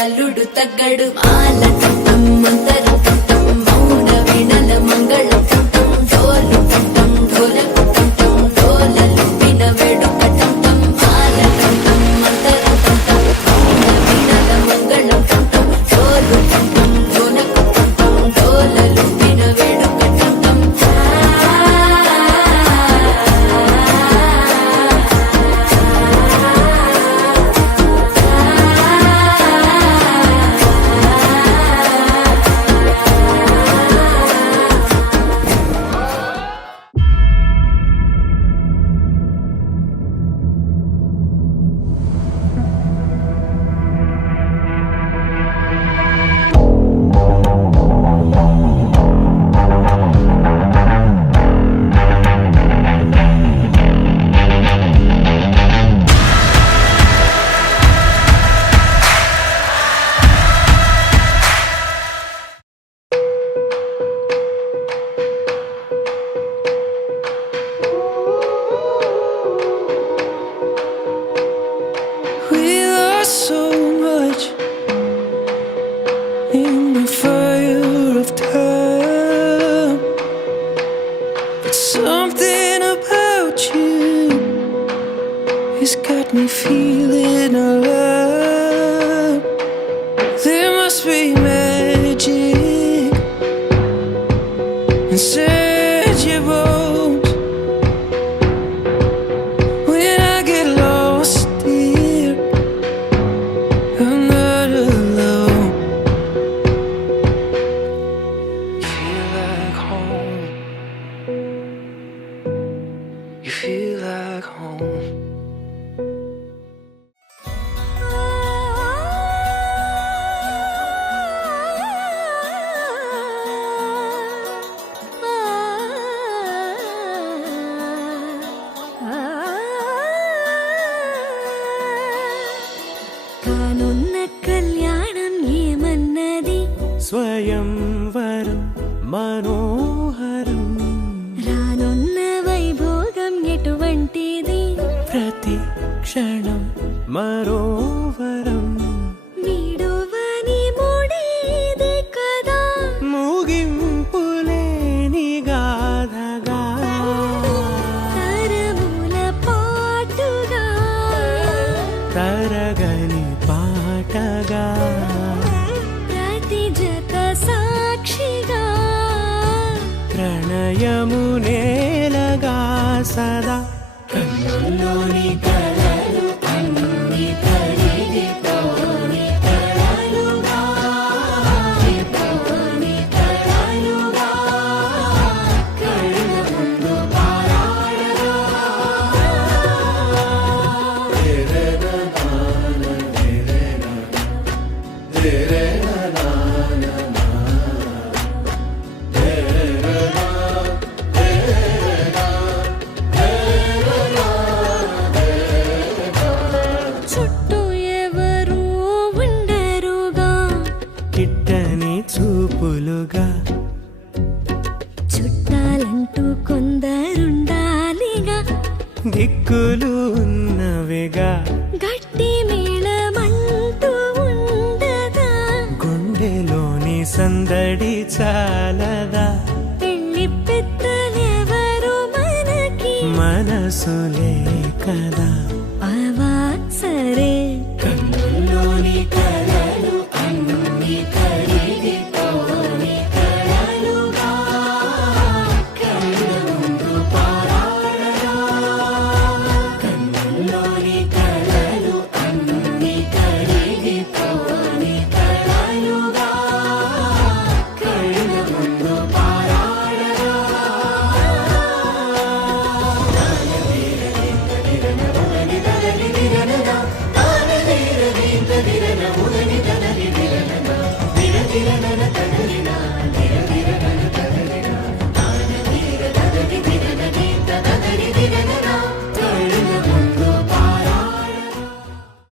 అల్లుడు తగ్గడు మాల కంఠం మంతర కంఠం మౌన వీణల మంగళ కంఠం డోలు కంఠం డోలకు కంఠం డోలలు విన వేడుక కంఠం మాల కంఠం మంతర కంఠం మౌన వీణల మంగళ కంఠం డోలు కంఠం డోలకు కంఠం డోలలు విన వేడుక కంఠం Something about you has got me feeling alive. There must be magic inside your bones. When I get lost here, I'm not alone. Feel like home. You feel like home. కానున్న కళ్యాణం ఏమన్నది స్వయంవరం మనోహరం రానున్న వైభోగం ఎటువంటిది ప్రతి క్షణం మరోవరం వీడువని ముడేది కదా ముగింపులేని గాథగా తరముల పాటుగా తరగని పాటగా ప్రతి జత సాక్షిగా ప్రణయము నేలగా సదా కన్నుల్లోని కలలు అన్ని కరిగిపోని కలలుగా పోని కలలుగా కళ్ళ ముందు పారాడగా చుట్టూ ఎవరు ఉండరుగా కిట్టని చూపులుగా చుట్టాలంటూ కొందరుండాలిగా దిక్కులు ఉన్నవిగా గట్టి మేళమంటూ ఉండగా గుండెలోని సందడి చాలదా పెళ్లి పెద్దలెవరు మనకి మనసులే కదా అవా సరే కన్నుల్లోని